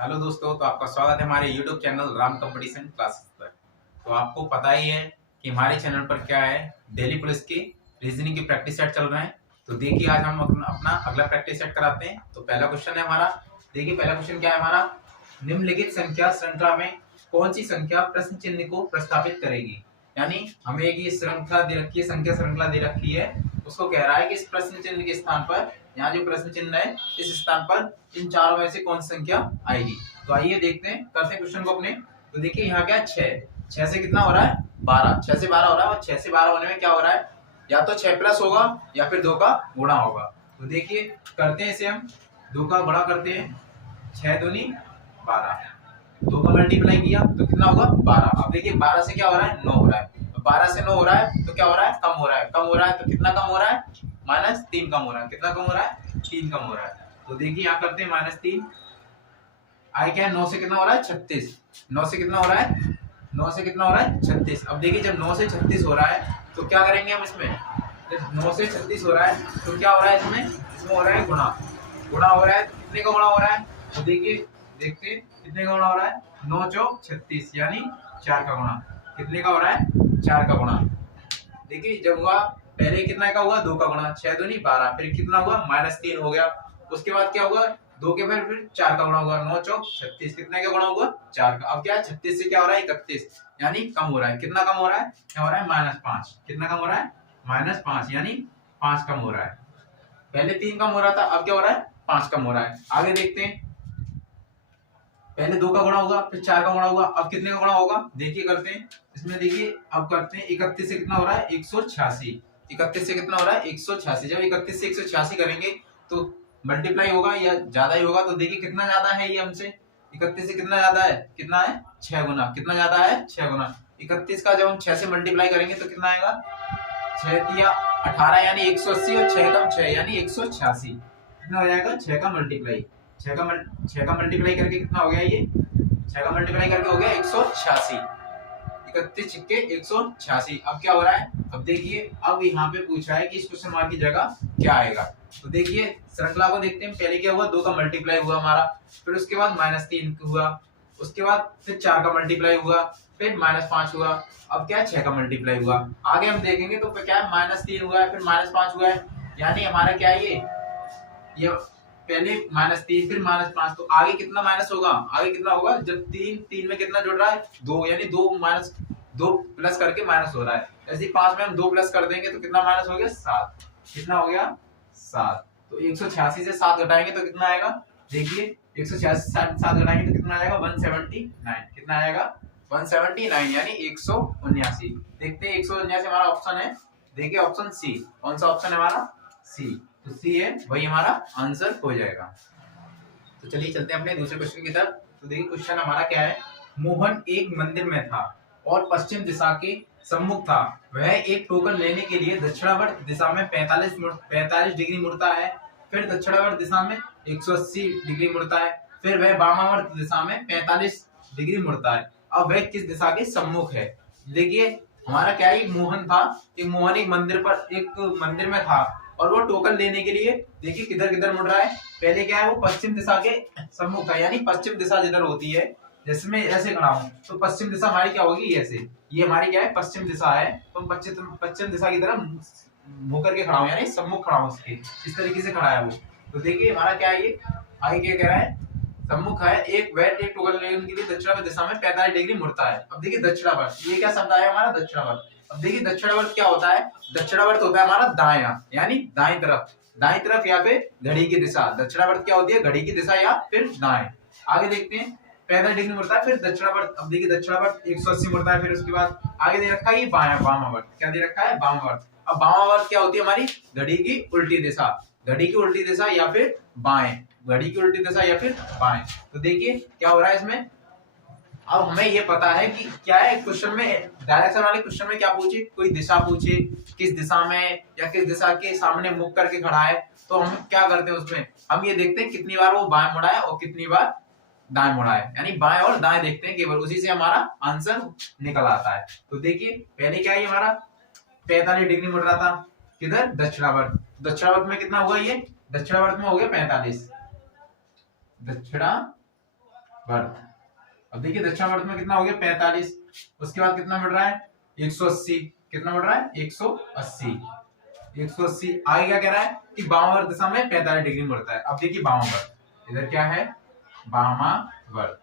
Hello दोस्तों, तो आपका स्वागत है हमारे YouTube channel Ram competition classes पर। तो आपको पता ही है कि हमारे चैनल पर क्या है, डेली पुलिस की रीजनिंग की प्रैक्टिस सेट चल रहे हैं। तो देखिए आज हम अपना अगला प्रैक्टिस सेट कराते हैं। तो पहला क्वेश्चन है हमारा, देखिए पहला क्वेश्चन क्या है हमारा, निम्नलिखित संख्या श्रृंखला में कौन सी संख्या प्रश्न चिन्ह को प्रस्तावित करेगी। यानी हमें एक ये श्रृंखला दे रखी है, संख्या श्रृंखला दे रखी है, उसको कह रहा है कि इस प्रश्न चिन्ह के स्थान पर, यहाँ जो प्रश्न चिन्ह है इस स्थान पर इन चारों में से कौन सी संख्या आएगी। तो आइए देखते हैं, करते हैं क्वेश्चन को अपने। तो देखिए यहाँ क्या है, 6 से कितना हो रहा है 12, 6 से 12 हो रहा है, और 6 से 12 होने में क्या हो रहा है, या तो 6 प्लस होगा या फिर 2 का गुणा होगा। तो देखिए करते हैं इसे हम, 2 का गुणा करते हैं, 6 दूनी 12, 2 का मल्टीप्लाई किया तो कितना होगा 12। अब देखिए 12 से क्या हो रहा है 9 हो रहा है, तो 12 से 9 हो रहा है तो क्या हो रहा है, कम हो रहा है, कम हो रहा है तो कितना कम हो रहा है, -3 कम हो रहा है। कितना कम हो रहा है, 3 कम हो रहा है। तो देखिए यहाँ करते हैं -3, आए क्या है 9 से कितना हो रहा है 36, 9 से कितना हो रहा है, 9 से कितना हो रहा है 36। अब देखिए जब 9 से 36 हो रहा है तो क्या करेंगे हम इसमें, जब 9 से 36 हो रहा है तो क्या हो रहा है इसमें, इसमें हो रहा है गुणा, गुणा हो रहा है तो कितने का गुणा हो रहा है। तो देखिए देखते हैं कितने का गुणा हो रहा है, 9 चौक 36 यानी 4 का गुणा। कितने का हो रहा है, 4 का गुणा। देखिए जब हुआ पहले कितना का हुआ 2 का गुणा, 6 दूनी 12, फिर कितना हुआ -3 हो गया। उसके बाद क्या हुआ 2 के फिर 4 का गुणा हुआ, 9 चौक 36, कितने का गुणा हुआ 4 का। अब क्या है 36 से क्या हो रहा है 31, यानी कम हो रहा है। कितना कम हो रहा है, क्या हो रहा है -5। कितना कम हो रहा है, -5 यानी 5 कम हो रहा है। पहले 3 कम हो रहा था, अब क्या हो रहा है 5 कम हो रहा है। आगे देखते हैं, पहले 2 का गुणा होगा फिर 4 का गुणा होगा, अब कितने का गुणा होगा देखिए करते हैं इसमें। देखिए अब करते हैं 31 से कितना हो रहा है 186, 31 से कितना हो रहा है 186। जब 31 से 186 करेंगे तो मल्टीप्लाई होगा या ज्यादा ही होगा। तो देखिए कितना ज्यादा है ये हमसे, 31 से कितना ज्यादा है, कितना है 6 गुना। कितना ज्यादा है 6 गुना। 31 का जब हम 6 से मल्टीप्लाई करेंगे तो कितना आएगा, 6 तिया 18 यानी 180, और 6 कम 6 यानी 186। कितना हो जाएगा 6 का मल्टीप्लाई, 6 का मल्टीप्लाई करके कितना हो गया ये, 6 का मल्टीप्लाई करके हो गया 186, 31 छिक्के 186। अब क्या हो रहा है, अब देखिए अब यहाँ पे पूछा है कि इस क्वेश्चन मार्क की जगह क्या आएगा। तो देखिए श्रृंखला को देखते हैं, पहले क्या हुआ 2 का मल्टीप्लाई हुआ हमारा, फिर उसके बाद -3 हुआ, उसके बाद फिर 4 का मल्टीप्लाई हुआ, फिर -5 हुआ, अब क्या है 6 का मल्टीप्लाई हुआ। आगे हम देखेंगे तो क्या है -3 हुआ है, फिर -5 हुआ है, यानी हमारा क्या है ये पहले -3 फिर -5, तो आगे कितना माइनस होगा, आगे कितना होगा, जब 3 में कितना जुड़ रहा है 2, यानी 2 प्लस करके माइनस हो रहा है। ऐसे 5 में हम 2 प्लस कर देंगे तो कितना माइनस हो गया 7। कितना हो गया 7। तो 186 से 7 घटाएंगे तो कितना आएगा, देखिए 186 से 7 घटाएंगे तो कितना आएगा 179। कितना आएगा 179 यानी 179। देखते हैं 179 हमारा ऑप्शन है, देखिए ऑप्शन सी, कौन सा ऑप्शन है हमारा, सी। तो सी है वही हमारा आंसर हो जाएगा। तो चलिए चलते हैं अपने दूसरे क्वेश्चन की तरफ। तो देखिए क्वेश्चन हमारा क्या है, मोहन एक मंदिर में था और पश्चिम दिशा के सम्मुख था। वह एक टोकन लेने के लिए दक्षिणावर्त दिशा में 45 डिग्री मुड़ता है, फिर दक्षिणावर्त दिशा में 180 डिग्री मुड़ता है, फिर वह वामावर्त दिशा में 45 डिग्री मुड़ता है। अब वह किस दिशा के सम्मुख है। देखिए हमारा क्या है, मोहन था, एक मोहन एक मंदिर में था और वो टोकन लेने के लिए देखिए किधर किधर मुड़ रहा है। पहले क्या है, वो पश्चिम दिशा के सम्मुख है, यानी पश्चिम दिशा जिधर होती है, जिसमें ऐसे खड़ा हूं तो पश्चिम दिशा हमारी क्या होगी, ऐसे, ये हमारी क्या है पश्चिम दिशा है, तो पश्चिम दिशा की तरफ मुंह करके खड़ा हूं, यानी सम्मुख खड़ा हूं उसके, इस तरीके से खड़ा है वो। तो देखिए हमारा क्या है, ये आगे क्या कह रहा है, सम्मुख है, एक टोकन लेने के लिए दक्षिणावर्त दिशा में 45 डिग्री मुड़ता है। अब देखिए दक्षिणावर्त, ये क्या शब्द आया हमारा दक्षिणावर्त। अब देखिए दक्षिणावर्त क्या होता है, दक्षिणावर्त होता है हमारा दायां, यानी दाएं तरफ या फिर घड़ी की दिशा। दक्षिणावर्त क्या होती है, घड़ी की दिशा या फिर दाएं। आगे देखते हैं 45 डिग्री मुड़ता है, फिर दक्षिणावर्त, अब देखिए दक्षिणावर्त 180 मुड़ता है, फिर उसके बाद आगे दे रखा है वामावर्त। क्या दे रखा है, वामावर्त। अब वामावर्त क्या होती है हमारी, घड़ी की उल्टी दिशा, घड़ी की उल्टी दिशा या फिर बाएं, घड़ी की उल्टी दिशा या फिर बाएं। तो देखिए क्या हो रहा है इसमें, अब हमें ये पता है कि क्या है, क्वेश्चन में डायरेक्शन वाले क्वेश्चन में क्या पूछे, कोई दिशा पूछे, किस दिशा में या किस दिशा के सामने मुख करके खड़ा है, तो हम क्या करते हैं उसमें, हम ये देखते हैं कितनी बार वो बाएं मुड़ा है और कितनी बार दाएं मुड़ा है, यानी बाएं और दाएं देखते हैं केवल, उसी से हमारा आंसर निकल आता है। तो देखिए पहले क्या है हमारा 45 डिग्री मुड़ रहा था, किधर, दक्षिणावर्त। दक्षिणावर्त में कितना हुआ, ये दक्षिणावर्त में हो गया 45, दक्षिणा वर्त। अब देखिए दक्षिणावर्त में कितना हो गया 45, उसके बाद कितना बढ़ रहा है 180, कितना बढ़ रहा है 180, 180। आगे क्या कह रहा है कि वामावर्त दिशा में 45 डिग्री मुड़ता है। अब देखिए वामावर्त, इधर क्या है वामावर्त।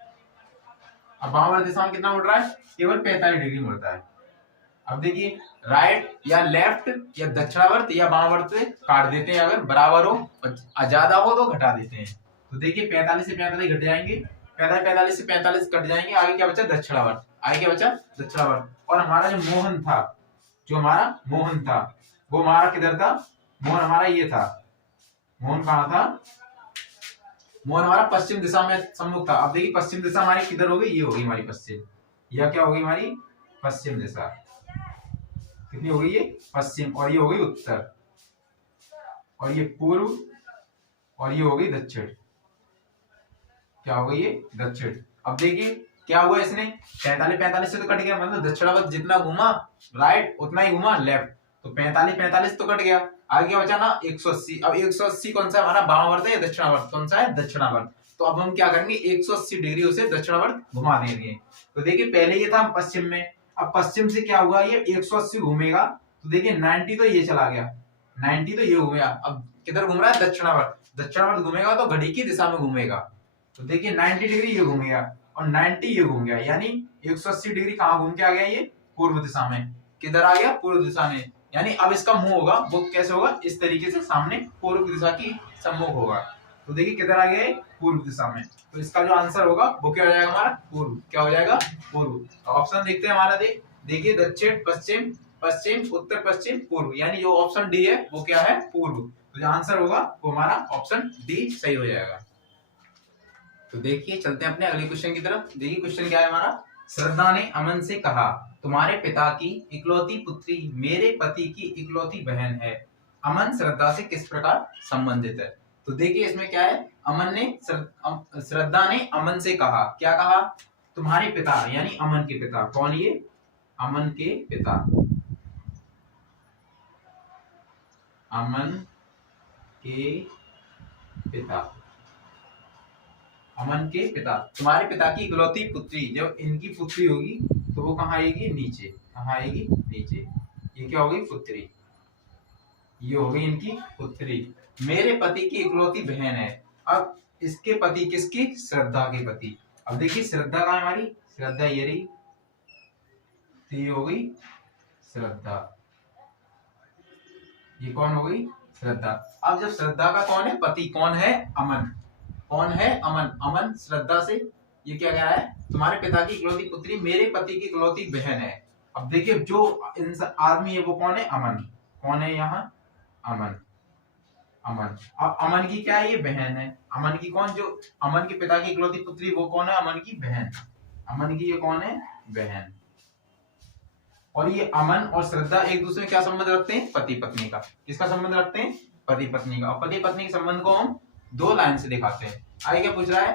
अब वामावर्त दिशा में कितना मुड़ रहा है केवल 45 डिग्री मुड़ता है। अब देखिए राइट या लेफ्ट या दक्षिणावर्त या वामावर्त काट देते हैं, अगर बराबर हो और ज्यादा हो तो घटा देते हैं। तो देखिए 45 से 45 घट जाएंगे, 45 से 45 कट जाएंगे, आगे क्या बचा दक्षिणावर्त, आगे क्या बचा दक्षिणावर्त। और हमारा जो मोहन था, जो हमारा मोहन था वो हमारा किधर था, मोहन हमारा ये था, मोहन कहाँ था, मोहन हमारा पश्चिम दिशा में सम्मुख था। अब देखिए पश्चिम दिशा हमारी किधर होगी, ये होगी हमारी पश्चिम, यह क्या होगी हमारी पश्चिम दिशा, कितनी हो गई ये पश्चिम, और ये हो गई उत्तर, और ये पूर्व, और ये हो गई दक्षिण, क्या हो गई ये दक्षिण। अब देखिए क्या हुआ इसने 45 से तो कट गया, मतलब दक्षिणावर्त जितना घूमा राइट उतना ही घूमा लेफ्ट, तो 45 तो कट गया, आगे क्या बचा ना 180। अब 180 कौन सा हमारा वामावर्त है या दक्षिणावर्त, कौन सा है दक्षिणावर्त। तो अब हम क्या करेंगे 180 डिग्री उसे दक्षिणावर्त घुमा देंगे। तो देखिए पहले ये था पश्चिम में, अब पश्चिम से क्या हुआ ये 180 घूमेगा, तो देखिए 90 तो ये चला गया, 90 तो ये घूमेगा, अब किधर घूम रहा है दक्षिणावर्त, दक्षिणावर्त घूमेगा तो घड़ी की दिशा में घूमेगा। तो देखिए 90 डिग्री ये घूम गया और 90 ये घूम गया, यानी 180 डिग्री कहां घूम के आ गया ये पूर्व दिशा में, किधर आ गया पूर्व दिशा में। यानी अब इसका मुंह होगा वो कैसे होगा, इस तरीके से सामने पूर्व दिशा की सम्मुख होगा। तो देखिए किधर आ गया ये पूर्व दिशा में, तो इसका जो आंसर होगा वो क्या हो जाएगा हमारा पूर्व, क्या हो जाएगा पूर्व। तो ऑप्शन देखते हैं हमारा, देखिए दक्षिण पश्चिम, पश्चिम उत्तर पश्चिम पूर्व, यानी जो ऑप्शन डी है वो क्या है पूर्व। तो जो आंसर होगा वो हमारा ऑप्शन डी सही हो जाएगा। तो देखिए चलते हैं अपने अगले क्वेश्चन की तरफ। देखिए क्वेश्चन क्या है हमारा, श्रद्धा ने अमन से कहा तुम्हारे पिता की इकलौती पुत्री मेरे पति की इकलौती बहन है, अमन श्रद्धा से किस प्रकार संबंधित है। तो देखिए इसमें क्या है, अमन ने श्रद्धा ने अमन से कहा, क्या कहा, तुम्हारे पिता यानी अमन के पिता, कौन ये अमन के पिता, अमन के पिता, अमन के पिता, तुम्हारे पिता की इकलौती पुत्री, जब इनकी पुत्री होगी तो वो कहाँ आएगी नीचे, कहाँ आएगी नीचे, ये क्या होगी पुत्री, ये हो गई इनकी पुत्री। मेरे पति की इकलौती बहन है, अब इसके पति किसकी, श्रद्धा के पति। अब देखिए श्रद्धा कहाँ हमारी, श्रद्धा ये रही, तो ये हो गई श्रद्धा, ये कौन हो गई श्रद्धा। अब जब श्रद्धा का कौन है पति, कौन है अमन, कौन है अमन, अमन श्रद्धा से ये क्या कह रहा है, तुम्हारे पिता की इकलौती पुत्री मेरे पति की इकलौती बहन है। अब देखिए जो आदमी है वो कौन है अमन, कौन है यहाँ अमन, अमन। अब अमन की क्या है ये बहन है, अमन की कौन, जो अमन के पिता की इकलौती पुत्री वो कौन है अमन की बहन, अमन की ये कौन है बहन। और ये अमन और श्रद्धा एक दूसरे में क्या संबंध रखते हैं, पति पत्नी का, किसका संबंध रखते हैं पति पत्नी का। और पति पत्नी के संबंध को हम दो लाइन से दिखाते हैं। आगे क्या पूछ रहा है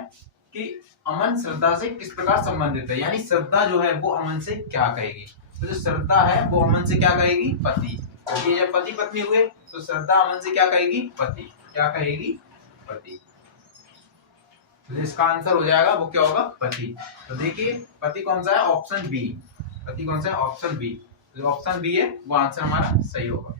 कि अमन श्रद्धा से किस प्रकार संबंधित है, यानी श्रद्धा जो है वो अमन से क्या कहेगी। तो जो श्रद्धा है वो अमन से क्या कहेगी पति, तो ये जब पति पत्नी हुए तो श्रद्धा अमन से क्या कहेगी पति, क्या कहेगी पति। तो इसका आंसर हो जाएगा वो क्या होगा पति। तो देखिए पति कौन सा है ऑप्शन बी, पति कौन सा है ऑप्शन बी, जो ऑप्शन बी है वो आंसर हमारा सही होगा।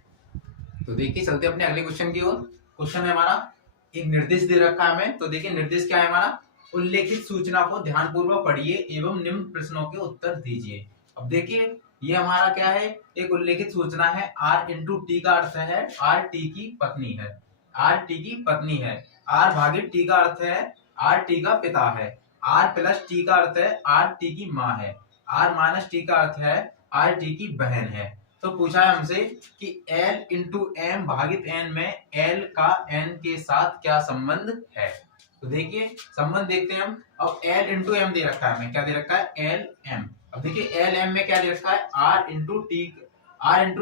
तो देखिए चलते अपने अगले क्वेश्चन की ओर। क्वेश्चन है हमारा, एक निर्देश दे रखा है हमें, तो देखिए निर्देश क्या है हमारा, उल्लेखित सूचना को ध्यानपूर्वक पढ़िए एवं निम्न प्रश्नों के उत्तर दीजिए। अब देखिए ये हमारा क्या है, एक उल्लेखित सूचना है, आर इंटू टी का अर्थ है आर टी की पत्नी है, आर टी की पत्नी है, आर भागित टी का अर्थ है आर टी का पिता है, आर प्लस टी का अर्थ है आर टी की माँ है, आर माइनस टी का अर्थ है आर टी की बहन है। तो पूछा है हमसे कि L इंटू एम भागित n में L का n के साथ क्या संबंध है। तो देखिए संबंध देखते हैं हम। अब L इंटू एम दे रखा है हमें, क्या दे रखा है L m। अब देखिए L m में क्या दे रखा है R इंटू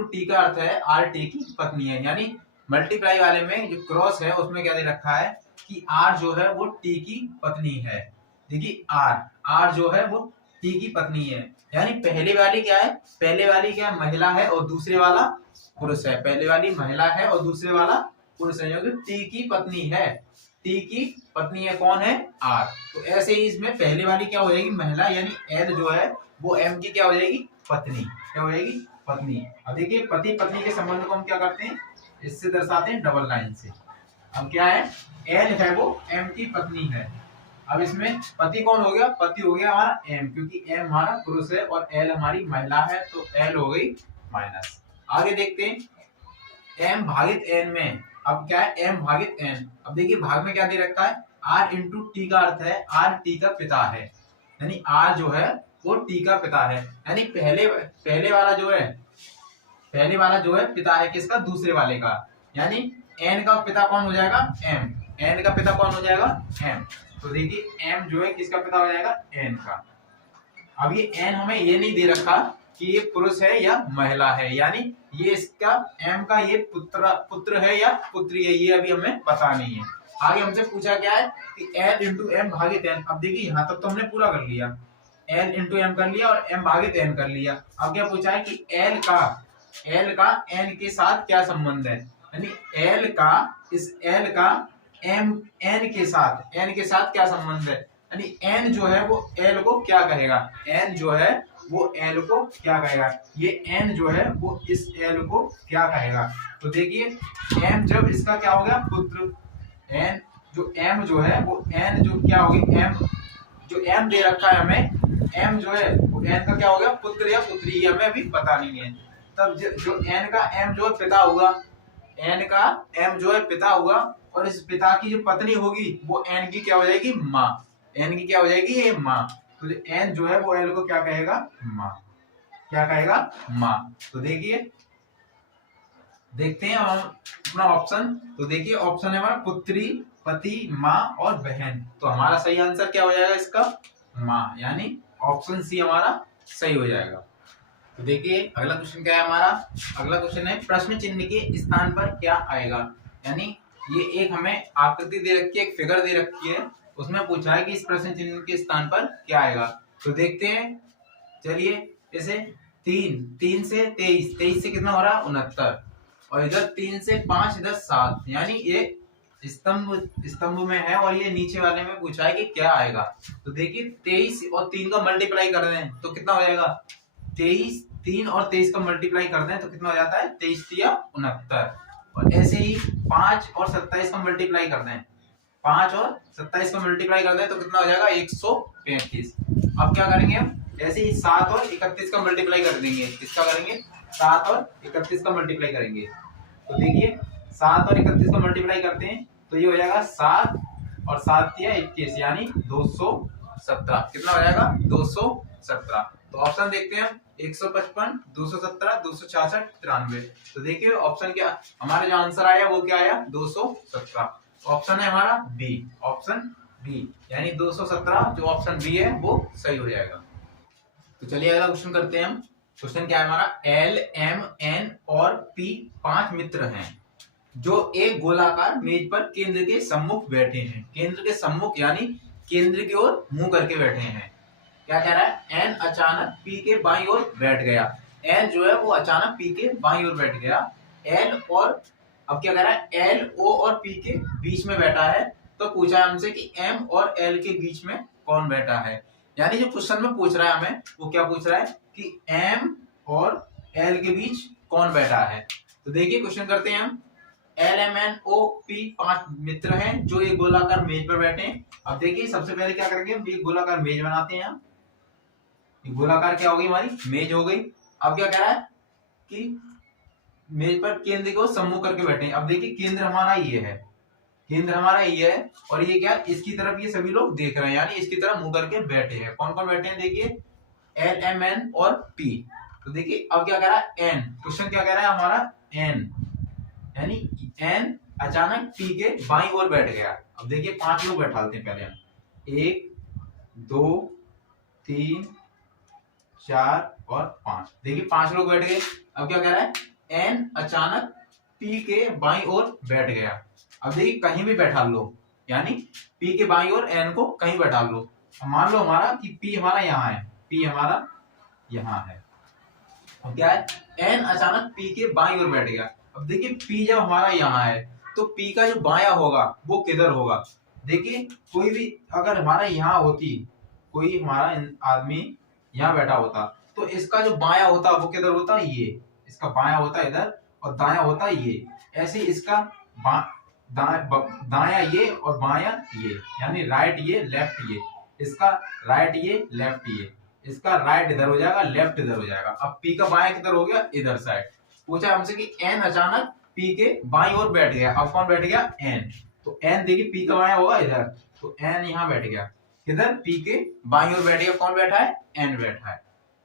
टी का अर्थ है R T की पत्नी है, यानी मल्टीप्लाई वाले में जो क्रॉस है उसमें क्या दे रखा है कि R जो है वो T की पत्नी है। देखिए R जो है वो T की पत्नी है, यानी पहले वाली क्या है, पहले वाली क्या महिला है और दूसरे वाला पुरुष है, पहले वाली महिला है और दूसरे वाला पुरुष है, क्योंकि टी की पत्नी है। टी की पत्नी है, कौन है, आर। तो ऐसे ही इसमें पहले वाली क्या हो जाएगी, महिला, यानी एल जो है वो एम की क्या हो जाएगी, पत्नी। क्या हो जाएगी, पत्नी। अब देखिए पति पत्नी के संबंध को हम क्या करते हैं, इससे दर्शाते हैं डबल लाइन से। अब क्या है, एल है वो एम की पत्नी है। अब इसमें पति कौन हो गया, पति हो गया हमारा एम, क्योंकि एम हमारा पुरुष है और एल हमारी महिला है, तो एल हो गई माइनस। आगे देखते हैं, एम भागित एन में, अब क्या है, एम भागित एन। अब देखिए भाग में क्या दे रखा है, आर इंटू टी का अर्थ है आर टी का पिता है, यानी आर जो है वो टी का पिता है। यानी पहले वाला जो है पिता है किसका, दूसरे वाले का। यानी एन का पिता कौन हो जाएगा, एम। एन का पिता कौन हो जाएगा, एम। तो देखिए एम जो है किसका पिता हो जाएगा, एन का। अब ये एन हमें ये नहीं दे रखा कि ये पुरुष है या महिला है, यानी ये इसका एम का ये पुत्र है या पुत्री है, ये अभी हमें पता नहीं है। आगे हमसे पूछा क्या है कि एल इंटू एम भागित एन। अब देखिए यहाँ तक तो हमने पूरा कर लिया, एल इंटू एम कर लिया और एम भागित एन कर लिया। अब क्या पूछा है कि एल का एन के साथ क्या संबंध है, यानी एल का एम एन के साथ क्या संबंध है, यानी एन जो है वो एल को क्या कहेगा, एन जो है वो एल को क्या कहेगा, ये एन जो है वो इस एल को क्या कहेगा। तो देखिए एम जब इसका क्या हो गया, पुत्र, एन जो एम जो है वो एन जो क्या होगी, एम जो एम दे रखा है हमें, एम जो है वो एन का क्या हो गया, पुत्र या पुत्री, ये हमें अभी पता नहीं है। तब जो एन का एम जो है पिता हुआ, एन का एम जो है पिता हुआ, और इस पिता की जो पत्नी होगी वो एन की क्या हो जाएगी, माँ। एन की क्या हो जाएगी, ये माँ। तो एन जो है वो एल को क्या कहेगा, माँ। क्या कहेगा, माँ। तो देखिए देखते हैं हम अपना ऑप्शन। तो देखिए ऑप्शन है हमारा पुत्री, पति, माँ और बहन। तो हमारा सही आंसर क्या हो जाएगा इसका, माँ, यानी ऑप्शन सी हमारा सही हो जाएगा। तो देखिए अगला क्वेश्चन क्या है हमारा, अगला क्वेश्चन है प्रश्न चिन्ह के स्थान पर क्या आएगा। यानी ये एक हमें आकृति दे रखी है, एक फिगर दे रखी है, उसमें पूछा है कि इस प्रश्न चिन्ह के स्थान पर क्या आएगा। तो देखते हैं, चलिए जैसे 3 से 23 से कितना हो रहा है, 69, और इधर 3 से 5, इधर 7, यानी ये स्तंभ में है और ये नीचे वाले में पूछा है कि क्या आएगा। तो देखिए 23 और 3 का मल्टीप्लाई कर दें तो कितना हो जाएगा, 3 और 23 का मल्टीप्लाई कर दें तो कितना हो जाता है, 23 या 69। और ऐसे ही 5 और 27 का मल्टीप्लाई कर दें, 5 और 27 का मल्टीप्लाई कर दें तो कितना हो जाएगा, 135। अब क्या करेंगे हम, ऐसे ही 7 और 31 का मल्टीप्लाई कर देंगे। किसका करेंगे, 7 और 31 का मल्टीप्लाई करेंगे। तो देखिए 7 और 31 का मल्टीप्लाई करते हैं तो ये हो जाएगा 7 और 7 या 21, यानी 217। कितना हो जाएगा, 217। तो ऑप्शन देखते हैं हम, 155, 217, 266, 93। तो देखिए ऑप्शन क्या, हमारा जो आंसर आया वो क्या आया, 217। ऑप्शन है हमारा बी, ऑप्शन बी, यानी 217 जो ऑप्शन बी है वो सही हो जाएगा। तो चलिए अगला क्वेश्चन करते हैं हम। क्वेश्चन क्या है हमारा, एल, एम, एन और पी 5 मित्र हैं जो एक गोलाकार मेज पर केंद्र के सम्मुख बैठे हैं। केंद्र के सम्मुख यानी केंद्र की ओर मुंह करके बैठे हैं। क्या कह रहा है, एन अचानक पी के बाईं ओर बैठ गया। एन जो है वो अचानक पी के बाईं ओर बैठ गया। एल और, अब क्या कह रहा है, एल, ओ और पी के बीच में बैठा है। तो पूछा है हमसे कि एम और एल के बीच में कौन बैठा है। यानी जो क्वेश्चन में पूछ रहा है हमें वो क्या पूछ रहा है कि एम और एल के बीच कौन बैठा है। तो देखिए क्वेश्चन करते हैं हम, एल, एम, एन, ओ, पी 5 मित्र हैं जो एक गोलाकार मेज पर बैठे हैं। अब देखिए सबसे पहले क्या करेंगे, हम एक गोलाकार मेज बनाते हैं। गोलाकार क्या होगी, हमारी मेज हो गई। अब क्या कह रहा है कि मेज पर केंद्र को सम्मुख करके बैठे हैं। अब देखिए केंद्र हमारा ये है, केंद्र हमारा ये है, और ये क्या, इसकी तरफ ये सभी लोग देख रहे हैं, यानी इसकी तरफ मुंह करके बैठे हैं। कौन कौन बैठे हैं, देखिए एल, एम, एन और पी। तो देखिए अब क्या कह रहा है, एन, क्वेश्चन क्या कह रहा है हमारा, एन, यानी एन अचानक पी के बाईं ओर बैठ गया। अब देखिए 5 लोग बैठा लेते हैं पहले हम, 1, 2, 3, 4 और 5। देखिए 5 लोग बैठ गए। अब क्या कह रहा है, एन अचानक पी के बाईं ओर बैठ गया। अब देखिए कहीं भी बैठा लो, यानी पी के बाईं ओर एन को कहीं बैठा लो। मान लो हमारा कि पी हमारा यहाँ है, पी हमारा यहाँ है। अब क्या है, एन अचानक पी के बाईं ओर बैठ गया। अब देखिए पी जब हमारा यहाँ है तो P का जो बायां होगा वो किधर होगा। देखिए कोई भी अगर हमारा यहाँ होती, कोई हमारा आदमी यहाँ बैठा होता तो इसका जो बायां होता वो किधर होता, ये इसका बायां होता इधर और दायां होता ये। ऐसे इसका दायां ये और बायां ये, यानी राइट ये लेफ्ट ये, इसका राइट ये लेफ्ट ये, इसका राइट इधर हो जाएगा लेफ्ट इधर हो जाएगा। अब P का बायां किधर हो गया, इधर साइड। पूछा हमसे कि N अचानक P के बाईं ओर बैठ गया, अब कौन बैठ गया, N। तो N देखिए P का बायां होगा इधर, तो N यहाँ बैठ गया, किधर P के बाईं ओर बैठ गया, कौन बैठा है, N बैठा है।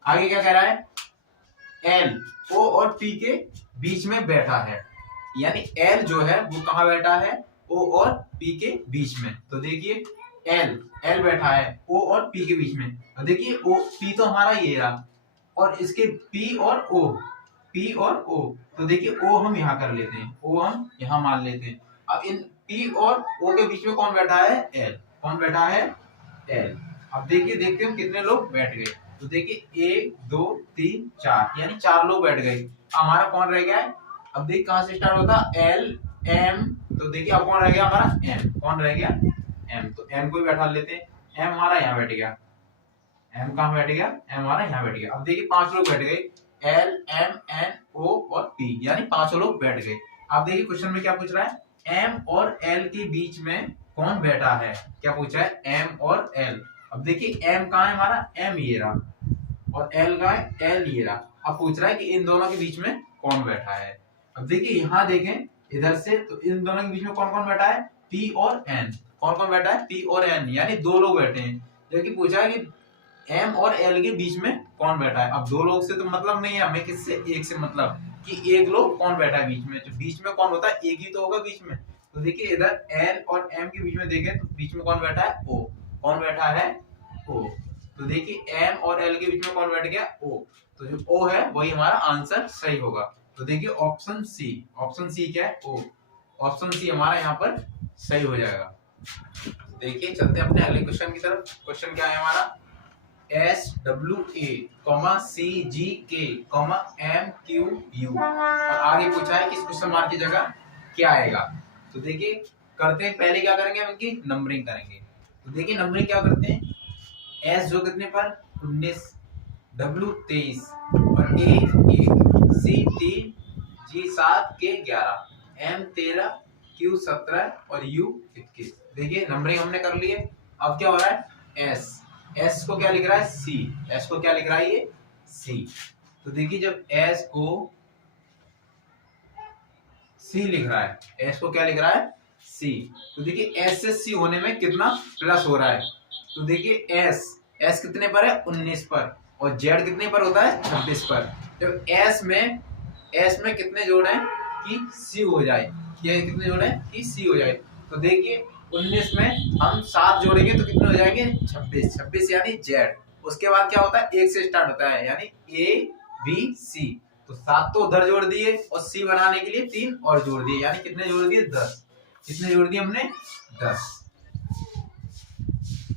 आगे क्या कह रहा है, L O और P के बीच में बैठा है, यानी L जो है वो कहाँ बैठा है, O और P के बीच में। तो देखिए L बैठा है O और P के बीच में। और देखिए P तो हमारा ये रहा और इसके P और O, तो देखिए O हम यहाँ कर लेते हैं, O हम यहाँ मान लेते हैं। अब इन P और O के बीच में कौन बैठा है, L। कौन बैठा है, L। अब देखिए देखते हैं कितने लोग बैठ गए। तो देखिए 1 2 3 4, यानी 4 लोग बैठ गए। हमारा कौन रह गया है, अब देखिए कहां से स्टार्ट होता, L M। तो देखिए अब कौन रह गया हमारा, M। कौन रह गया, M। तो M को भी बैठा लेते हैं, M हमारा यहाँ बैठ गया, M कहाँ बैठ गया, M हमारा यहाँ बैठ गया। अब देखिए 5 लोग बैठ गए, L M N O और P, यानी 5 लोग बैठ गए। अब देखिए क्वेश्चन में क्या पूछ रहा है, M और L के बीच में कौन बैठा है, क्या पूछा है, M और L। अब देखिए M कहाँ है हमारा, M ये रहा और L का है, L ये रहा। अब पूछ रहा है कि इन दोनों के बीच में कौन बैठा है। अब देखिए यहाँ देखें इधर से, तो इन दोनों के बीच में कौन कौन बैठा है, P और N। कौन कौन बैठा है, P और N, यानी 2 लोग बैठे हैं। जबकि पूछा है कि M और L के बीच में कौन बैठा है। अब 2 लोग से तो मतलब नहीं है हमें, किससे, एक से मतलब कि एक लोग कौन बैठा है बीच में। तो बीच में कौन होता है, एक ही तो होगा बीच में। तो देखिए इधर L और M के बीच में देखें तो बीच में कौन बैठा है, O। कौन बैठा है, O। तो देखिए M और L के बीच में कौन बैठ गया, O। तो जो O है वही हमारा आंसर सही होगा। तो देखिए ऑप्शन सी क्या है, O। ऑप्शन सी हमारा यहाँ पर सही हो जाएगा। देखिए चलते हैं अपने अगले क्वेश्चन की तरफ। क्वेश्चन क्या है हमारा, SWA, CGK, MQU। और आगे पूछा है कि इस क्वेश्चन मार्क की जगह क्या आएगा। तो देखिए करते हैं, पहले क्या करेंगे, हम इनकी नंबरिंग करेंगे। तो देखिए नंबरिंग क्या करते हैं, S जो कितने पर 19, W 23 और A 1, C 3, G 7, K 11, M 13, Q 17 और U 21। देखिए नंबरिंग हमने कर ली है। अब क्या हो रहा है, S को क्या लिख रहा है, C। S को क्या लिख रहा है, ये C। तो देखिए जब S को C लिख रहा है, S को क्या लिख रहा है, C। तो देखिए S से C होने में कितना प्लस हो रहा है। तो देखिए S कितने पर है, 19 पर, और Z कितने पर होता है, 26 पर। जब S में कितने जोड़े कि C हो जाए, ये कितने जोड़े कि C हो जाए। तो देखिए 19 में हम 7 जोड़ेंगे तो कितने हो जाएंगे, 26 यानी Z। उसके बाद क्या होता है, 1 से स्टार्ट होता है, यानी A B C। तो 7 तो उधर जोड़ दिए और C बनाने के लिए 3 और जोड़ दिए, यानी कितने जोड़ दिए, 10। कितने जोड़ दिए हमने, 10।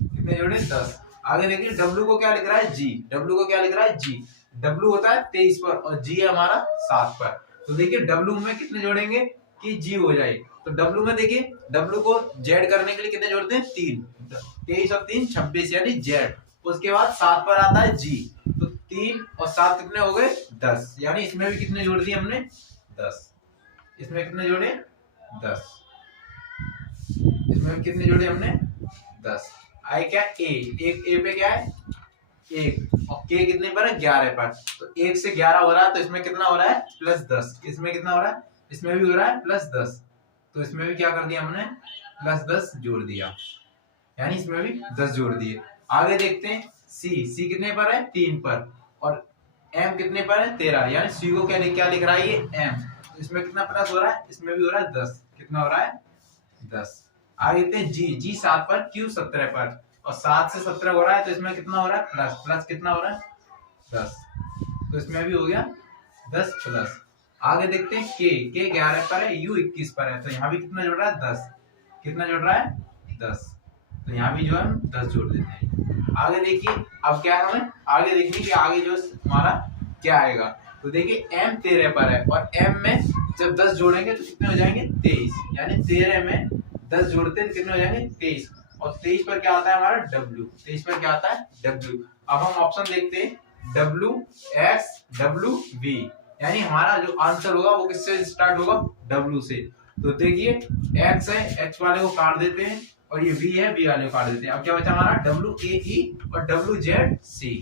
कितने जोड़े, 10। आगे देखिए W को क्या लिख रहा है, G। W को क्या लिख रहा है, G। W होता है 23 पर और G है हमारा 7 पर। तो देखिए W में कितने जोड़ेंगे कि G हो जाए। तो W में देखिए W को Z करने के लिए कितने जोड़ते हैं, 3। 23 और 3 26 यानी Z। उसके बाद 7 पर आता है G। तो 3 और 7 कितने हो गए, 10। यानी इसमें भी कितने जोड़ दिए हमने, 10। इसमें कितने जोड़े, 10। इसमें भी कितने जोड़े हमने, 10। आई क्या, A पे क्या है, 1 और K कितने पर है, 11 पर। तो 1 से 11 हो रहा है, तो इसमें कितना हो रहा है, प्लस 10। इसमें कितना हो रहा है, इसमें भी हो रहा है प्लस 10। तो इसमें भी क्या कर दिया हमने, प्लस 10 जोड़ दिया, यानी इसमें भी 10 जोड़ दिए। आगे देखते हैं C कितने पर है, 3 पर, और M कितने पर है, 13, यानी C को क्या लिख रहा है, ये M। तो इसमें कितना प्लस हो रहा है, इसमें भी हो रहा है 10। कितना हो रहा है, 10। आगे देखते हैं G 7 पर, Q 17 पर, और 7 से 17 हो रहा है, तो इसमें कितना हो रहा है, प्लस कितना हो रहा है, 10। तो इसमें भी हो गया 10 प्लस। आगे देखते हैं K 11 पर है, U 21 पर है, तो यहाँ भी कितना जोड़ रहा है, 10। कितना जोड़ रहा है, 10। तो यहाँ भी जो है 10 जोड़ देते हैं। आगे देखिए अब क्या है, हमें आगे देखिए कि आगे जो हमारा क्या आएगा। तो देखिए m 13 पर है और m में जब 10 जोड़ेंगे तो कितने हो जाएंगे 23, यानी 13 में 10 जोड़ते हैं तो कितने हो जाएंगे 23, और 23 पर क्या आता है हमारा w, 23 पर क्या आता है w। अब हम ऑप्शन देखते हैं w x w v, यानी हमारा जो आंसर होगा वो किससे स्टार्ट होगा w से। तो देखिए x है, x वाले को काट देते हैं और ये v है, v वाले को काट देते हैं। अब क्या बचा हमारा w a e और w z c।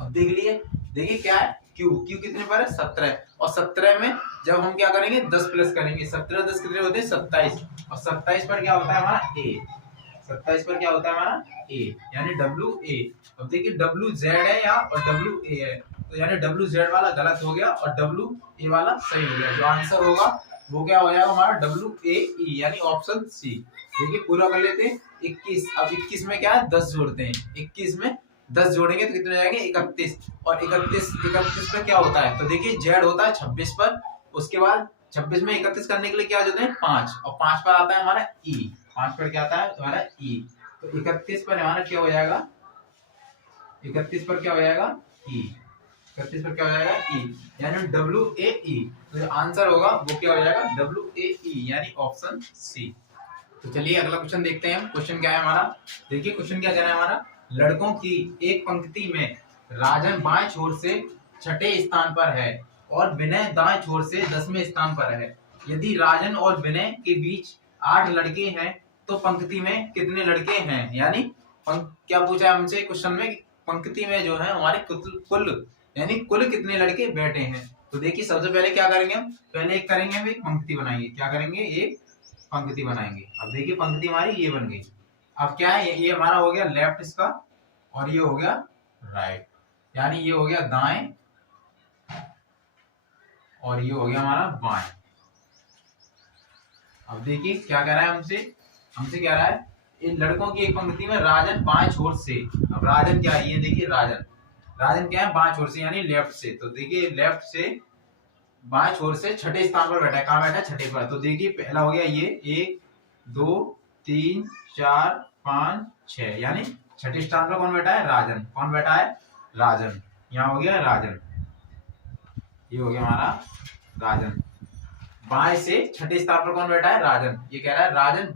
अब देख लिए, देखिए क्या है q, q कितने पर है 17, और 17 में जब हम क्या करेंगे 10 प्लस करेंगे, 17 10 कितने होते हैं 27, और 27 पर क्या होता है हमारा a, 27 पर क्या होता है हमारा a, यानी w a। अब देखिए w z है यहाँ और w a है, तो यानी w z वाला गलत हो गया और w a वाला सही हो गया। जो आंसर होगा वो क्या हो जाएगा हमारा w a e, यानी ऑप्शन सी। देखिए पूरा कर लेते हैं 21। अब 21 में क्या है 10 जोड़ते हैं, 21 में 10 जोड़ेंगे तो कितने हो जाएंगे 31, और 31 पे क्या होता है, तो देखिए z होता है 26 पर, उसके बाद 26 में 31 करने के लिए क्या जोड़ते हैं 5, और 5 पर आता है हमारा e, 5 पर क्या आता है हमारा e, तो 31 पर हमारा क्या हो जाएगा, 31 पर क्या हो जाएगा e, 31 पर क्या हो जाएगा e, यानी w a e। तो जो आंसर होगा वो क्या हो जाएगा w a e, यानी ऑप्शन सी। तो चलिए अगला क्वेश्चन देखते हैं। क्वेश्चन क्या है हमारा, देखिए क्वेश्चन क्या कह रहा है हमारा, लड़कों की एक पंक्ति में राजन बाएं छोर से 6ठे स्थान पर है और विनय दाएं छोर से 10वें स्थान पर है। यदि राजन और विनय के बीच 8 लड़के हैं तो पंक्ति में कितने लड़के हैं, यानी क्या पूछा है हमसे क्वेश्चन में, पंक्ति में जो है हमारे कुल कितने लड़के बैठे हैं। तो देखिए सबसे पहले क्या करेंगे हम, पहले एक करेंगे हम एक पंक्ति बनाएंगे, क्या करेंगे एक पंक्ति बनाएंगे। अब देखिए पंक्ति हमारी ये बन गई। अब क्या है ये हमारा हो गया लेफ्ट इसका, और ये हो गया राइट, यानी ये हो गया दाएं और ये हो गया हमारा बाएं। अब देखिए क्या कह रहा है हमसे कह रहा है इन लड़कों की एक पंक्ति में राजन बाएं छोर से, अब राजन क्या है ये देखिए राजन क्या है बाएं छोर से यानी लेफ्ट से, तो देखिए लेफ्ट से बाएं छोर से 6ठे स्थान पर बैठा है, कहां बैठा है 6ठे पर। तो देखिए पहला हो गया ये 1 2 3 4 5 6, यानी 6ठे स्थान पर कौन बैठा है राजन, कौन बैठा है राजन, यहाँ हो गया राजन, ये हो गया हमारा राजन। बाएं से 6ठे स्थान पर कौन बैठा है राजन, ये कह रहा है राजन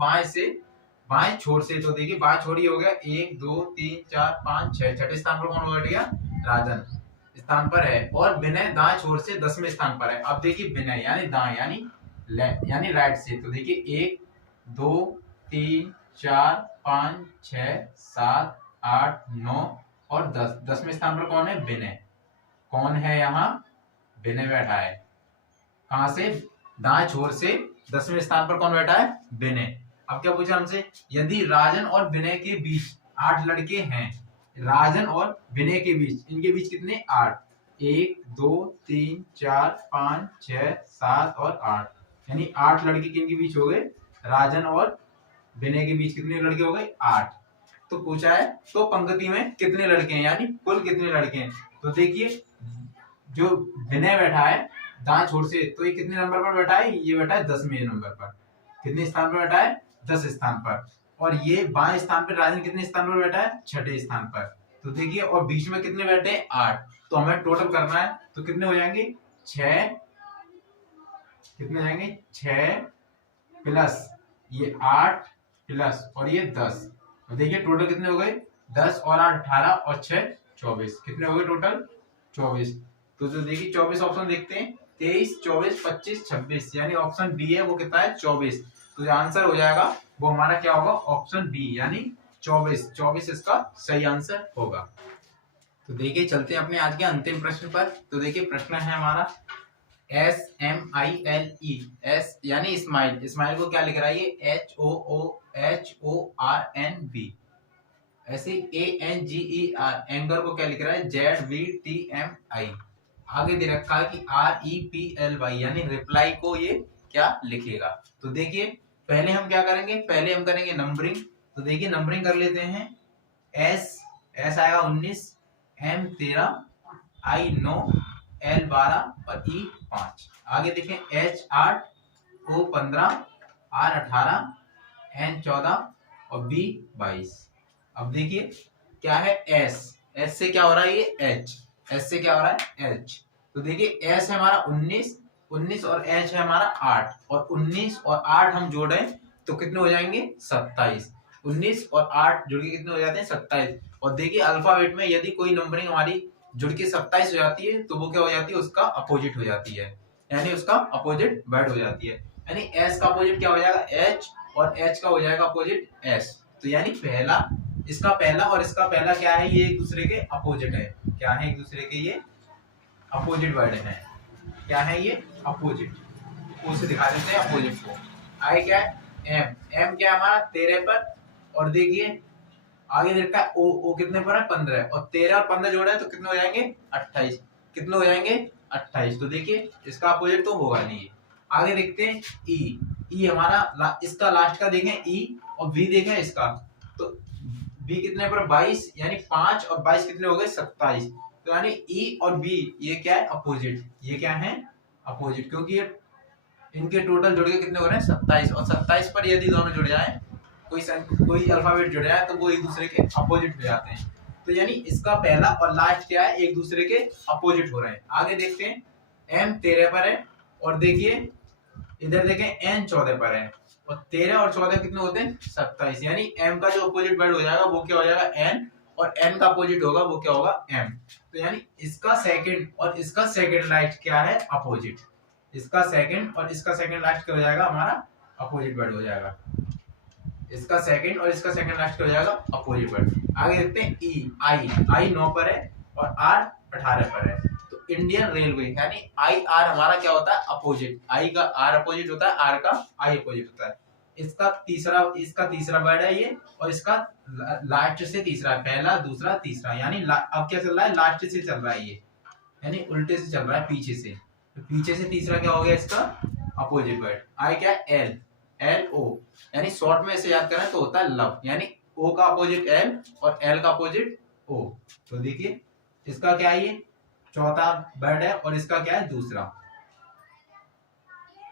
बाएं छोर से, तो देखिए बाएं छोर ही हो गया 1 2 3 4 5 6, 6ठे स्थान पर कौन बैठ गया राजन स्थान पर है, और विनय दाएं छोर से 10वें स्थान पर है। अब देखिए विनय यानी दाएं यानी राइट से, तो देखिए 1 2 3 4 5 6 7 8 9 और 10वें स्थान पर कौन है विनय, कौन है यहाँ विनय बैठा है, कहां से दाएं छोर से 10वें स्थान पर कौन बैठा है विनय। अब क्या पूछा हमसे, यदि राजन और विनय के बीच 8 लड़के हैं, राजन और विनय के बीच, इनके बीच कितने 8, 1 2 3 4 5 6 7 और 8, यानी 8 लड़के किनके बीच हो गए राजन और विनय के बीच कितने लड़के हो गए 8। तो पूछा है तो पंक्ति में कितने लड़के हैं, यानी कुल कितने लड़के हैं। तो देखिए जो विनय बैठा है दाएं छोर से, तो ये कितने नंबर पर बैठा है, ये बैठा है 10वें नंबर पर, कितने स्थान पर बैठा है 10 स्थान पर, और ये बाएं स्थान पर राजन कितने स्थान पर बैठा है 6ठे स्थान पर। तो देखिए और बीच में कितने बैठे हैं 8, तो हमें टोटल करना है, तो कितने हो जाएंगे 6, कितने हो जाएंगे 6 प्लस ये 8 प्लस और ये 10, तो देखिए टोटल कितने हो गए 10 और 8 18 और 6 24, कितने हो गए टोटल 24। तो जो देखिए 24 ऑप्शन देखते हैं 23 24 25 26, यानी ऑप्शन बी है वो कितना है 24। तो जो आंसर हो जाएगा वो हमारा क्या होगा ऑप्शन बी, यानी 24 इसका सही आंसर होगा। तो देखिए चलते हैं अपने आज के अंतिम प्रश्न पर। तो देखिए प्रश्न है हमारा SMILE, एस यानी स्माइल को क्या लिख रहा है ये HOORNB, ऐसे ANGER, एंगर को क्या लिख रहा है ZVTMI, आगे दे रखा है कि REPLY, यानी रिप्लाई को ये क्या लिखेगा। तो देखिए पहले हम क्या करेंगे, पहले हम करेंगे नंबरिंग। तो देखिए नंबरिंग कर लेते हैं, S आएगा 19, M 13, I 9, L 12 और E 5। आगे देखें H 8, O 15, R 18, N 14 और B 22। अब देखिए क्या है S से क्या हो रहा है ये H, S से क्या हो रहा है H, तो देखिए एस है हमारा 19, 19 और एच है हमारा 8, और 19 और 8 हम जोड़े तो कितने हो जाएंगे 27। 19 और 8 जुड़ के कितने हो जाते हैं 27। और देखिए अल्फाबेट में यदि कोई नंबरिंग हमारी जुड़ के 27 हो जाती है तो वो क्या हो जाती है, उसका अपोजिट हो जाती है, यानी उसका अपोजिट वर्ड हो जाती है। यानी एस का अपोजिट क्या हो जाएगा एच, और एच का हो जाएगा अपोजिट एस। तो यानी पहला, इसका पहला और इसका पहला क्या है, ये एक दूसरे के अपोजिट है। क्या है, एक दूसरे के ये अपोजिट वर्ड है। क्या है ये अपोजिट, उसे दिखा देते हैं अपोजिट को। आई क्या है एम, एम क्या है हमारा 13 पर, और देखिए आगे देखता है ओ, ओ कितने पर है 15, और 13 और 15 जोड़ा है तो कितने हो जाएंगे 28। कितने हो जाएंगे 28। तो देखिए इसका अपोजिट तो होगा नहीं। आगे देखते हैं ई, ई हमारा इसका लास्ट का देखें ई, और वी देखें इसका, तो वी कितने पर 22, यानी 5 और 22 कितने हो गए 27। तो यानी ई और बी ये क्या है अपोजिट, ये क्या है अपोजिट, क्योंकि ये इनके टोटल जुड़ के कितने हो रहे हैं 27, और 27 पर यदि दोनों जुड़ जाए, कोई अल्फाबेट जुड़ जाए तो वो एक दूसरे के अपोजिट हो जाते हैं। तो यानी इसका पहला और लास्ट क्या है, एक दूसरे के अपोजिट हो रहे हैं। आगे देखते हैं एम 13 पर है, और देखिए इधर देखें एन 14 पर है, और 13 और 14 कितने होते हैं 27। यानी एम का जो अपोजिट वर्ड हो जाएगा वो क्या हो जाएगा एन, और एन का अपोजिट होगा वो क्या होगा एम। तो यानी इसका सेकंड और इसका सेकंड लास्ट क्या है अपोजिट, इसका सेकंड और इसका सेकंड लास्ट क्या हो जाएगा हमारा अपोजिट वर्ड हो जाएगा। इसका सेकंड और इसका सेकंड लास्ट क्या हो जाएगा अपोजिट वर्ड। आगे देखते हैं ई, आई, आई 9 पर है और आर 18 पर है। तो इंडियन रेलवे यानी आई आर हमारा क्या होता है अपोजिट, आई का आर अपोजिट होता है, आर का आई अपोजिट होता है। इसका तीसरा वर्ड है ये, और इसका लास्ट से तीसरा, पहला दूसरा तीसरा, यानी अब क्या चल रहा है लास्ट से चल रहा है ये, यानी उल्टे से चल रहा है पीछे से। तो पीछे से तीसरा क्या हो गया इसका अपोजिट वर्ड। आई क्या एल, एल ओ, यानी शॉर्ट में इसे याद करें तो होता है लव, यानी ओ का अपोजिट एल और एल का अपोजिट ओ। तो देखिए इसका क्या है ये चौथा वर्ड है, और इसका क्या है दूसरा,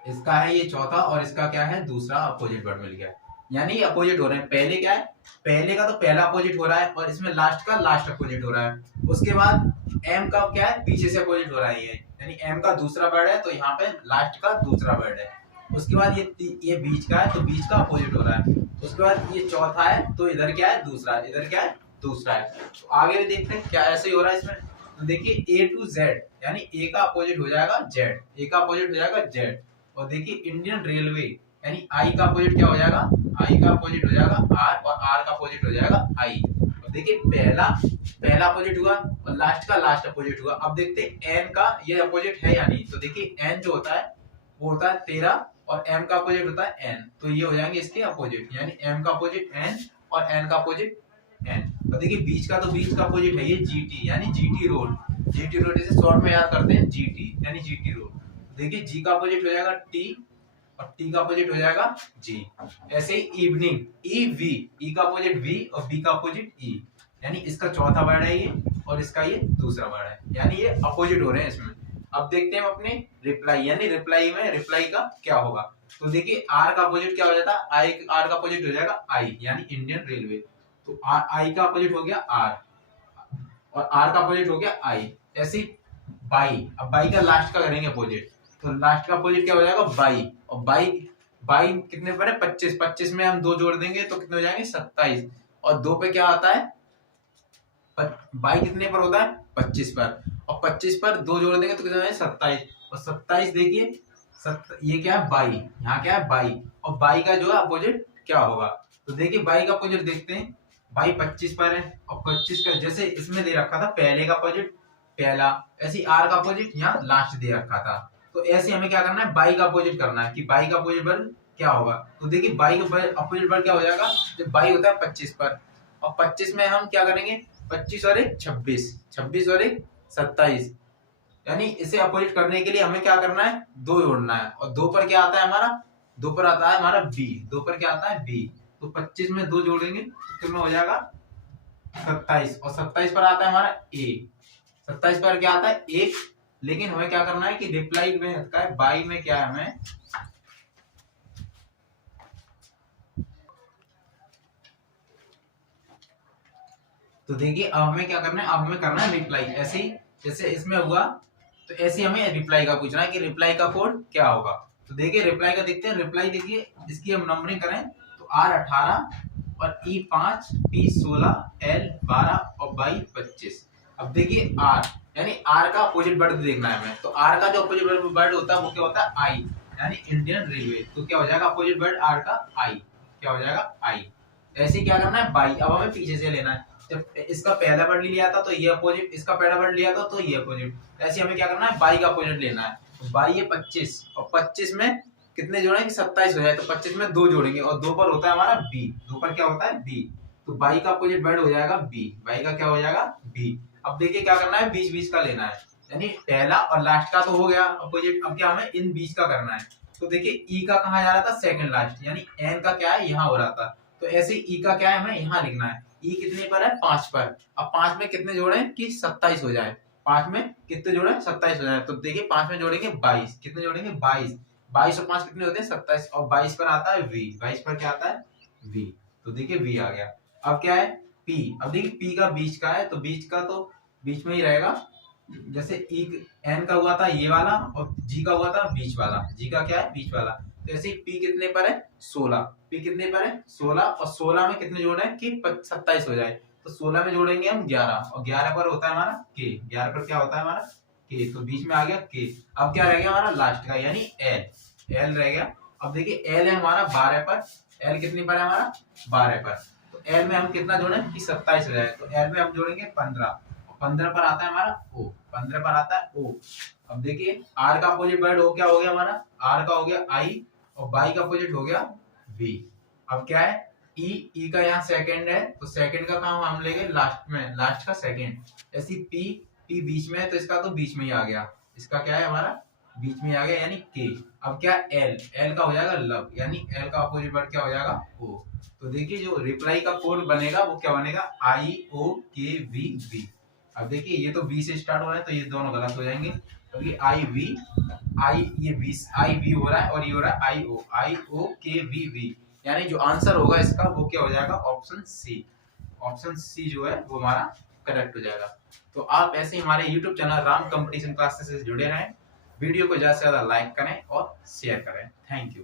इसका है ये चौथा और इसका क्या है दूसरा अपोजिट वर्ड मिल गया। यानी ये अपोजिट हो रहे हैं, पहले क्या है पहले का तो पहला अपोजिट हो रहा है, और इसमें लास्ट का लास्ट अपोजिट हो रहा है। उसके बाद एम का क्या है पीछे से अपोजिट हो रहा है ये, यानी एम का दूसरा वर्ड है तो यहाँ पे लास्ट का दूसरा वर्ड है। उसके बाद ये बीच का है तो बीच का अपोजिट हो रहा है। उसके बाद ये चौथा है तो इधर क्या है दूसरा, इधर क्या है दूसरा है। तो आगे भी देखते हैं क्या ऐसे ही हो रहा है इसमें। तो देखिए ए टू जेड, यानी ए का अपोजिट हो जाएगा जेड, ए का अपोजिट हो जाएगा जेड। और देखिए इंडियन रेलवे, यानी आई का अपोजिट क्या हो जाएगा, आई का अपोजिट हो जाएगा आर, और आर का अपोजिट हो जाएगा आई। और देखिए पहला अपोजिट हुआ और लास्ट का लास्ट अपोजिट हुआ। अब देखते हैं एन का ये अपोजिट है या नहीं। तो देखिए एन जो होता है वो होता है 13, और एम का अपोजिट होता है एन, तो ये हो जाएंगे इसके अपोजिट, यानी एम का अपोजिट एन और एन का अपोजिट एन। और देखिए बीच का अपोजिट है ये जीटी, यानी जीटी रोड, जीटी रोड इसे शॉर्ट में याद करते हैं जीटी, यानी जीटी रोड। देखिए जी का अपोजिट हो जाएगा टी, और टी का अपोजिट हो जाएगा जी। ऐसे ही इवनिंग, ई वी, ई का अपोजिट वी और बी का अपोजिट ई, यानी इसका चौथा वर्ड है ये और इसका ये दूसरा वर्ड है, यानी ये अपोजिट हो रहे हैं इसमें। अब देखते हैं हम अपने रिप्लाई, यानी रिप्लाई में रिप्लाई का क्या होगा। तो देखिए आर का अपोजिट क्या हो जाता है, आई, आर का अपोजिट हो जाएगा आई, यानी इंडियन रेलवे। तो आई का अपोजिट हो गया आर, और आर का अपोजिट हो गया आई। ऐसे ही बाई, अब बाई का लास्ट का करेंगे अपोजिट, तो लास्ट का अपोजिट क्या हो जाएगा बाई, और बाई बाई कितने पर है 25, 25 में हम 2 जोड़ देंगे तो कितने हो जाएंगे 27, और 2 पे क्या आता है बाई कितने पर होता है 25 पर, और 25 पर 2 जोड़ देंगे तो कितने हो जाएंगे 27, और 27 देखिए ये क्या है बाई, यहाँ क्या है बाई, और बाई का जो है अपोजिट क्या होगा। तो देखिए बाई का अपोजिट देखते हैं, बाई 25 पर है, और 25 का जैसे इसमें दे रखा था पहले का अपोजिट पहला, ऐसे आर का अपोजिट यहाँ लास्ट दे रखा था। तो ऐसे हमें क्या करना है बाई का अपोजिट करना है कि बाई का अपोजिट वर्ड क्या होगा। तो देखिए बाई का अपोजिट वर्ड क्या हो जाएगा, जब बाई होता है 25 पर, और 25 में हम क्या करेंगे 25 और 1 26, 26 और 1 27, यानी इसे अपोजिट करने के लिए हमें क्या करना है 2 जोड़ना है, और 2 पर क्या आता है हमारा 2 पर आता है हमारा बी, 2 पर क्या आता है बी। तो 25 में 2 जोड़ेंगे तो कितना हो जाएगा 27, और 27 पर आता है हमारा ए, 27 पर क्या आता है 1। लेकिन हमें क्या करना है कि रिप्लाई में आता है बाई में क्या है हमें तो देखिए अब हमें क्या करना है, अब हमें करना है रिप्लाई। ऐसे ही जैसे इसमें हुआ तो ऐसे हमें रिप्लाई का पूछना है कि रिप्लाई का कोड क्या होगा। तो देखिए रिप्लाई का देखते हैं। रिप्लाई देखिए इसकी हम नंबरिंग करें तो R18 और E5, P16, L12 और Y25। अब देखिए R यानी R का अपोजिट वर्ड देखना है हमें। तो R का जो अपोजिट वर्ड होता है वो क्या होता है I, यानी इंडियन रेलवे। तो क्या हो जाएगा अपोजिट वर्ड R का I, क्या हो जाएगा I। ऐसे क्या करना है बाई। अब हमें पीछे से लेना है। जब इसका पहला वर्ड लिया था तो ये अपोजिट, इसका पहला वर्ड लिया था तो ये अपोजिट। ऐसे हमें क्या करना है बाई का अपोजिट लेना है। तो बाई है 25 और 25 में कितने जोड़ेंगे 27 हो जाए। तो 25 में 2 जोड़ेंगे और 2 पर होता है हमारा बी। 2 पर क्या होता है बी। तो बाई का अपोजिट वर्ड हो जाएगा बी। बाई का क्या हो जाएगा बी। अब देखिए क्या करना है बीच बीच का लेना है, यानी पहला और लास्ट का तो हो गया अपोजिट। अब क्या हमें इन बीच का करना है। तो देखिए ई का कहाँ जा रहा था सेकंड लास्ट, यानी एन का क्या है यहाँ हो रहा था। तो ऐसे ई का क्या है हमें यहाँ लिखना है। ई कितने पर है 5 पर। अब 5 में कितने जोड़े कि 27 हो जाए। 5 में कितने जोड़े 27 हो जाए। तो देखिए 5 में जोड़ेंगे 22। कितने जोड़ेंगे 22। 22 और 5 कितने होते हैं 27 और 22 पर आता है वी। 22 पर क्या आता है वी। तो देखिए वी आ गया। अब क्या है पी। अब देखिए पी का बीच का है तो बीच का तो बीच में ही रहेगा। जैसे ई एन का हुआ था ये वाला और जी का हुआ था बीच वाला। जी का क्या है बीच वाला। तो ऐसे पी कितने पर है 16। पी कितने पर है 16 और 16 में कितने जोड़े हैं कि 27 हो जाए। तो 16 में जोड़ेंगे हम 11 और 11 पर होता है हमारा के। 11 पर क्या होता है हमारा के। तो बीच में आ गया के। अब क्या रह गया हमारा लास्ट का यानी एल। एल रह गया। अब देखिए एल है हमारा 12 पर। एल कितने पर है हमारा 12 पर। तो एल में हम कितना जोड़े कि 27 हो जाए। तो एल में हम जोड़ेंगे 15। 15 पर आता है हमारा ओ। 15 पर आता है ओ। अब देखिए आर का अपोजिट वर्ड हो क्या हो गया हमारा। आर का हो गया आई और बाई का अपोजिट हो गया वी। अब क्या है ई का यहाँ सेकंड है तो सेकंड का काम हम लेंगे लास्ट में, लास्ट का सेकंड। ऐसी पी बीच में है तो इसका तो बीच में ही आ गया। इसका क्या है हमारा बीच में आ गया यानी के। अब क्या एल का हो जाएगा लव, यानी एल का अपोजिट वर्ड क्या हो जाएगा ओ। तो देखिए जो रिप्लाई का कोड बनेगा वो क्या बनेगा IOKVV। अब देखिए ये तो बी से स्टार्ट हो रहा है तो ये दोनों गलत हो जाएंगे क्योंकि आई ये वी आई वी हो रहा है और ये हो रहा है IOKVV। यानी जो आंसर होगा इसका वो क्या हो जाएगा ऑप्शन सी। ऑप्शन सी जो है वो हमारा करेक्ट हो जाएगा। तो आप ऐसे ही हमारे YouTube channel Ram competition classes से जुड़े रहें। वीडियो को ज्यादा से ज्यादा लाइक करें और शेयर करें। Thank you.